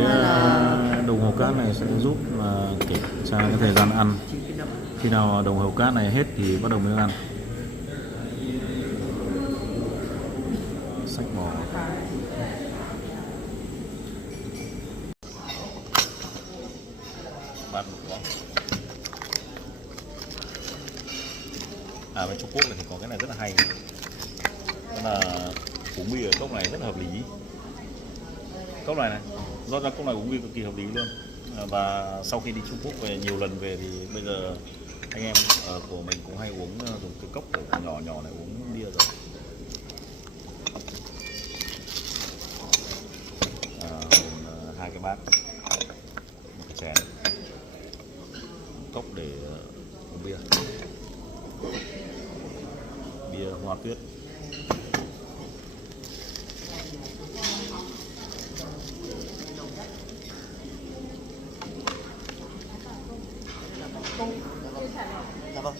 cái đồng hồ cát này sẽ giúp kiểm tra cái thời gian ăn. Khi nào đồng hồ cát này hết thì bắt đầu mới ăn. Sách bò. Bát một con. Bên Trung Quốc này thì có cái này rất là hay. Đó là uống bia ở cốc này rất là hợp lý. Cốc này rót ra cốc này uống bia cực kỳ hợp lý luôn. Và sau khi đi Trung Quốc về nhiều lần về thì bây giờ anh em của mình cũng hay uống dùng cái cốc nhỏ nhỏ này uống bia rồi. Hai cái bát, một cái chén, cốc để uống bia, bia hoa tuyết. Dạ vâng.